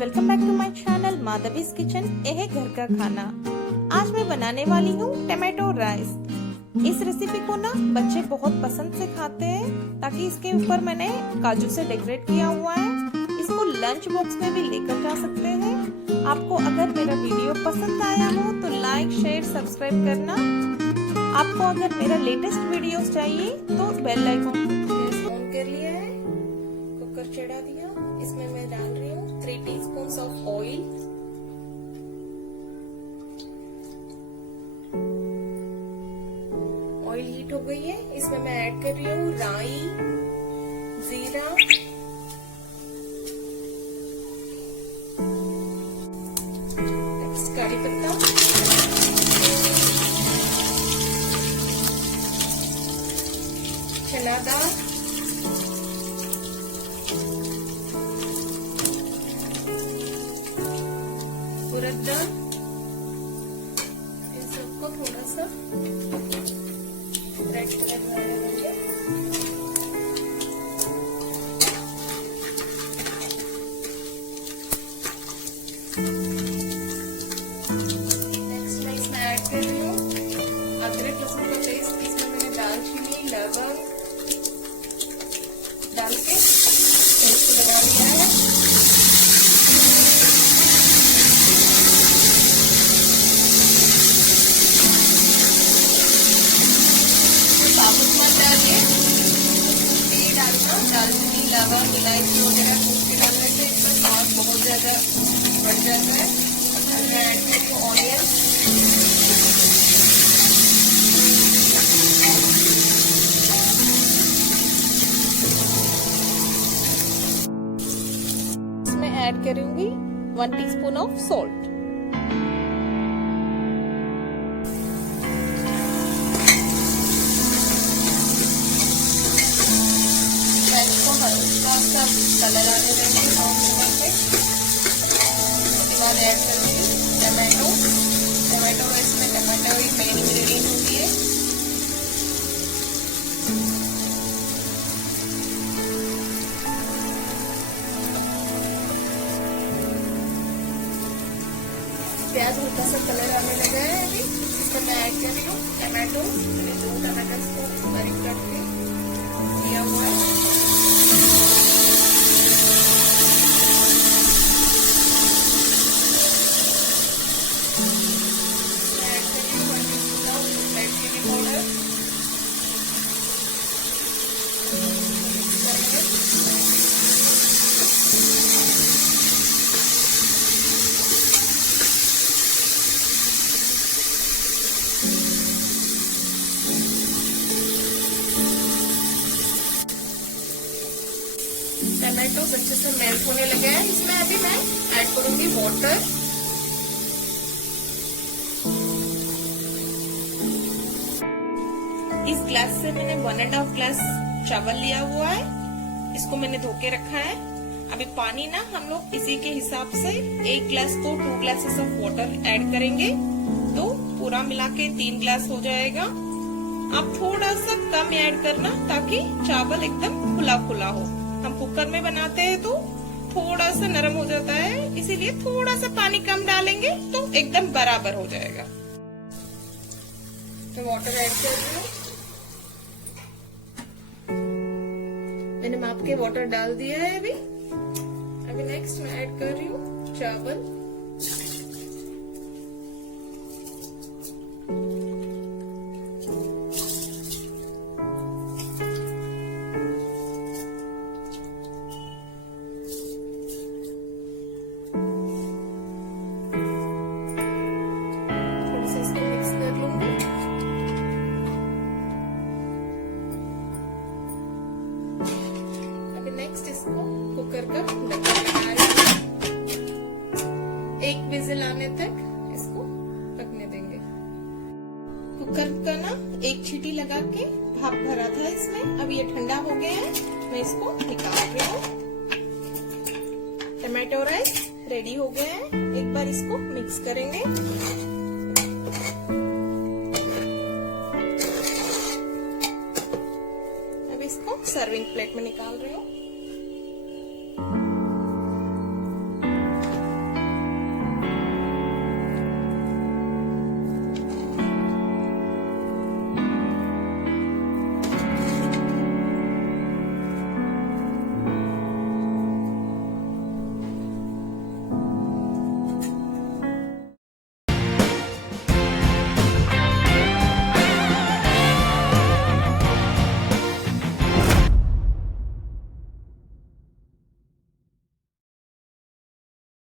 Welcome back to my channel Madhavi's kitchen. यह है घर का खाना। आज मैं बनाने वाली हूँ टमाटो राइस। इस रेसिपी को ना बच्चे बहुत पसंद से खाते हैं, ताकि इसके ऊपर मैंने काजू से डेकोरेट किया हुआ है। इसको लंच बॉक्स में भी लेकर जा सकते हैं। आपको अगर मेरा वीडियो पसंद आया हो तो लाइक शेयर सब्सक्राइब करना। आपको अगर मेरा लेटेस्ट वीडियोस चाहिए तो बेल आइकन ऑन कर लिया है, कुकर चढ़ा दिया। इसमें मैं डाल रही हूँ 3 teaspoons of oil. Oil heat हो गई है, इसमें मैं ऐड कर रही हूँ राई, जीरा, कड़ी पत्ता, चना दाल, उड़द दाल। इन सबको थोड़ा सा रेड कलर बनाने देंगे। नेक्स्ट मैं इसमें ऐड कर रही हूँ अदरक लहसुन का पेस्ट। इसमें मैंने दालचीनी, लवंग डाल के पेस्ट बना लिया है। दालचीनी, लवंग, इलायची वगैरह कूट के डालने से इसका स्वाद बहुत ज्यादा बढ़ जाता है। और मैं ऐड करी हूँ ऑनियन। इसमें ऐड करूंगी 1 टीस्पून ऑफ सॉल्ट। हल्का सा कलर आने देंगे ब्राउन कलर पे। उसके बाद ऐड करूंगी टमाटो। टमाटो राइस में टमाटो ही मेन इंग्रेडिएंट होती है। प्याज हल्का सा कलर आने लगा है अभी। इसमें मैं ऐड कर रही हूँ टमाटो। मैंने 2 टमाटर को बारीक काट के लिया हुआ है। चिली पाउडर टमाटो अच्छे से मेल्ट होने लगे हैं। इसमें अभी मैं ऐड करूंगी वाटर। इस ग्लास से मैंने 1.5 ग्लास चावल लिया हुआ है। इसको मैंने धो के रखा है। अभी पानी ना हम लोग इसी के हिसाब से 1 ग्लास को 2 ग्लासेस ऑफ वाटर ऐड करेंगे, तो पूरा मिला के 3 ग्लास हो जाएगा। आप थोड़ा सा कम ऐड करना, ताकि चावल एकदम खुला खुला हो। हम कुकर में बनाते हैं तो थोड़ा सा नरम हो जाता है, इसीलिए थोड़ा सा पानी कम डालेंगे तो एकदम बराबर हो जाएगा। तो वाटर ऐड कर रही हूँ। मैंने माप के वाटर डाल दिया है अभी। नेक्स्ट मैं ऐड कर रही हूँ चावल। थोड़ा सा इसको मिक्स कर लूंगी। नेक्स्ट इसको कुकर का ढक्कन लगा रही हूँ। 1 विजिल आने तक इसको पकने देंगे। कुकर का ना 1 सीटी लगा के भाप भरा था इसमें। अब ये ठंडा हो गया है, मैं इसको निकाल रही हूँ। टमाटो राइस रेडी हो गया है। एक बार इसको मिक्स करेंगे। अब इसको सर्विंग प्लेट में निकाल रही हूँ।